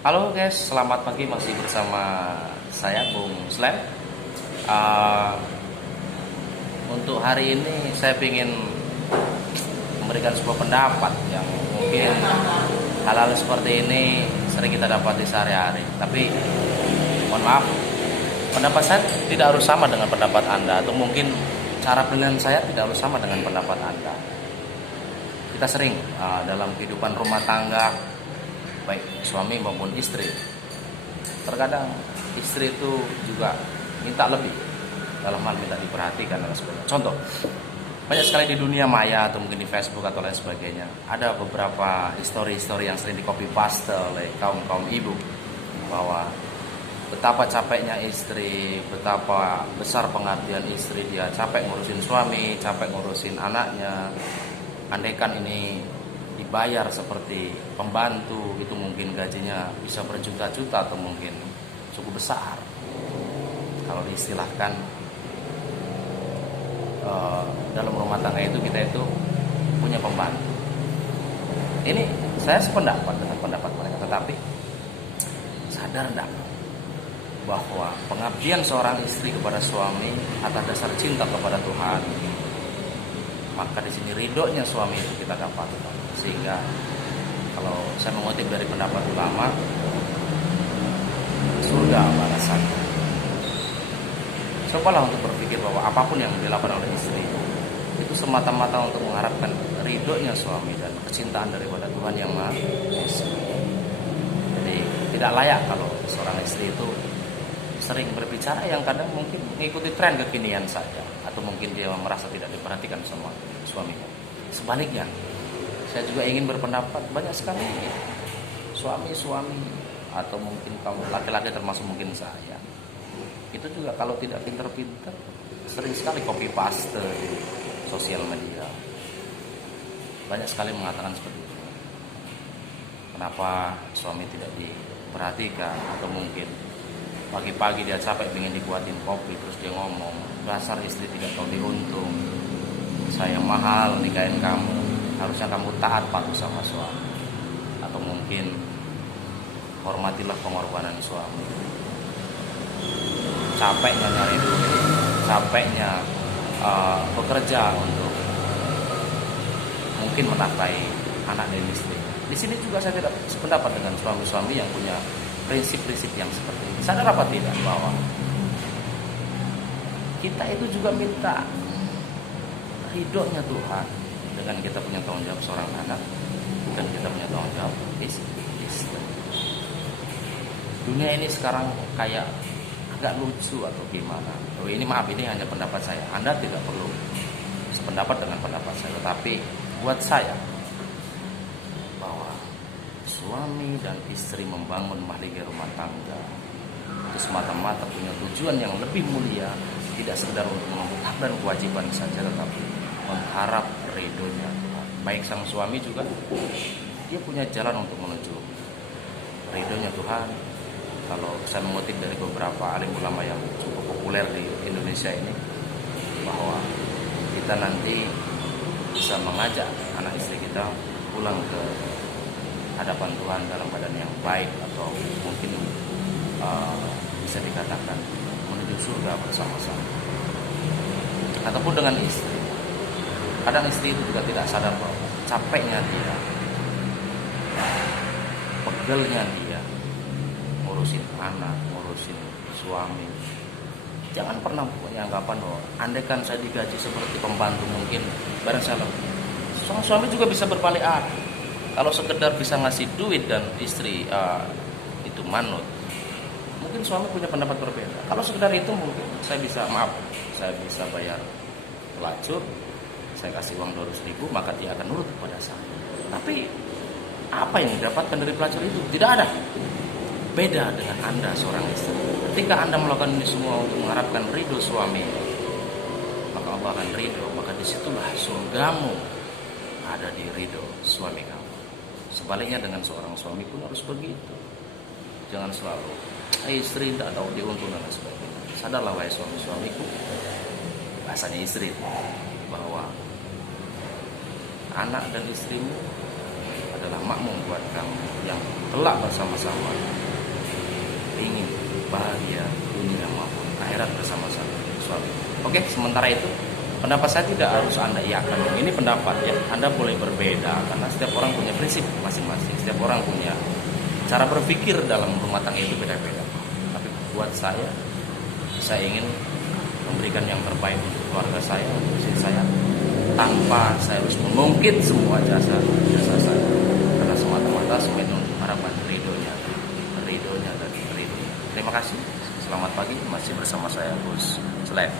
Halo guys, selamat pagi, masih bersama saya Bung Slam. Uh, untuk hari ini saya ingin memberikan sebuah pendapat yang mungkin hal-hal seperti ini sering kita dapati sehari-hari. Tapi mohon maaf, pendapat saya tidak harus sama dengan pendapat Anda, atau mungkin cara penilaian saya tidak harus sama dengan pendapat Anda. Kita sering dalam kehidupan rumah tangga, baik suami maupun istri, terkadang istri itu juga minta lebih dalam hal minta diperhatikan dan sebagainya. Contoh, banyak sekali di dunia maya atau mungkin di Facebook atau lain sebagainya, ada beberapa histori-histori yang sering di copy paste oleh kaum ibu, bahwa betapa capeknya istri, betapa besar pengabdian istri, dia capek ngurusin suami, capek ngurusin anaknya. Andaikan ini dibayar seperti pembantu, itu mungkin gajinya bisa berjuta-juta atau mungkin cukup besar. Kalau diistilahkan dalam rumah tangga itu, kita itu punya pembantu. Ini saya sependapat dengan pendapat mereka, tetapi sadar enggak bahwa pengabdian seorang istri kepada suami atas dasar cinta kepada Tuhan, maka di sini ridhonya suami itu kita dapatkan. Sehingga kalau saya mengutip dari pendapat ulama, surga balasannya. Cobalah untuk berpikir bahwa apapun yang dilakukan oleh istri itu semata-mata untuk mengharapkan ridhonya suami dan kecintaan daripada Tuhan Yang Maha Esa. Jadi tidak layak kalau seorang istri itu sering berbicara yang kadang mungkin mengikuti tren kekinian saja, atau mungkin dia merasa tidak diperhatikan sama suaminya. Sebaliknya, saya juga ingin berpendapat, banyak sekali suami-suami atau mungkin kaum laki-laki termasuk mungkin saya, itu juga kalau tidak pinter-pinter sering sekali copy paste di sosial media. Banyak sekali mengatakan seperti itu. Kenapa suami tidak diperhatikan, atau mungkin pagi-pagi dia capek ingin dikuatin kopi, terus dia ngomong, dasar istri tidak tahu diuntung, saya mahal nikahin kamu, harusnya kamu taat patuh sama suami. Atau mungkin hormatilah pengorbanan suami. Capeknya nyari duit, capeknya bekerja untuk mungkin menafkahi anak dan istri. Di sini juga saya tidak sependapat dengan suami-suami yang punya prinsip-prinsip yang seperti ini. Sadar apa tidak bahwa kita itu juga minta ridhonya Tuhan dengan kita punya tanggung jawab seorang anak, dan kita punya tanggung jawab istri. Dunia ini sekarang kayak agak lucu atau gimana. Ini maaf, ini hanya pendapat saya. Anda tidak perlu sependapat dengan pendapat saya, tetapi buat saya bahwa suami dan istri membangun mahligai rumah tangga itu semata-mata punya tujuan yang lebih mulia, tidak sekedar untuk menunaikan kewajiban saja, tetapi mengharap ridhonya Tuhan. Baik sang suami juga, dia punya jalan untuk menuju ridhonya Tuhan. Kalau saya mengutip dari beberapa alim ulama yang cukup populer di Indonesia ini, bahwa kita nanti bisa mengajak anak istri kita pulang ke hadapan Tuhan dalam keadaan yang baik, atau mungkin bisa dikatakan menuju surga bersama-sama. Ataupun dengan istri, kadang istri itu juga tidak sadar bahwa capeknya dia, pegelnya dia ngurusin anak, ngurusin suami. Jangan pernah punya anggapan bahwa andaikan saya digaji seperti pembantu, mungkin barang salah. Suami juga bisa berbalik arah. Kalau sekedar bisa ngasih duit dan istri itu manut, mungkin suami punya pendapat berbeda. Kalau sekedar itu mungkin saya bisa bayar pelacur, saya kasih uang 200.000, maka dia akan nurut kepada saya. Tapi apa yang didapatkan dari pelacur itu? Tidak ada. Beda dengan Anda seorang istri. Ketika Anda melakukan ini semua untuk mengharapkan ridho suami, maka Allah akan ridho. Maka disitulah surgamu ada di ridho suami kamu. Sebaliknya dengan seorang suami pun harus begitu. Jangan selalu istri tidak tahu diuntung dan sebagainya. Sadarlah wahai suami-suamiku, bahasanya istri, bahwa anak dan istrimu adalah makmum buat kamu yang telah bersama-sama ingin bahagia dunia maupun akhirat bersama-sama suami. Oke, sementara itu pendapat saya tidak harus Anda iakan. Ini pendapat ya, Anda boleh berbeda karena setiap orang punya prinsip masing-masing. Setiap orang punya cara berpikir dalam rumah tangga itu beda-beda. Tapi buat saya ingin memberikan yang terbaik untuk keluarga saya, untuk istri saya, tanpa saya harus mengungkit semua jasa saya, karena semata-mata mengharapkan ridhonya dan ridhonya. Terima kasih. Selamat pagi, masih bersama saya Gus Slem.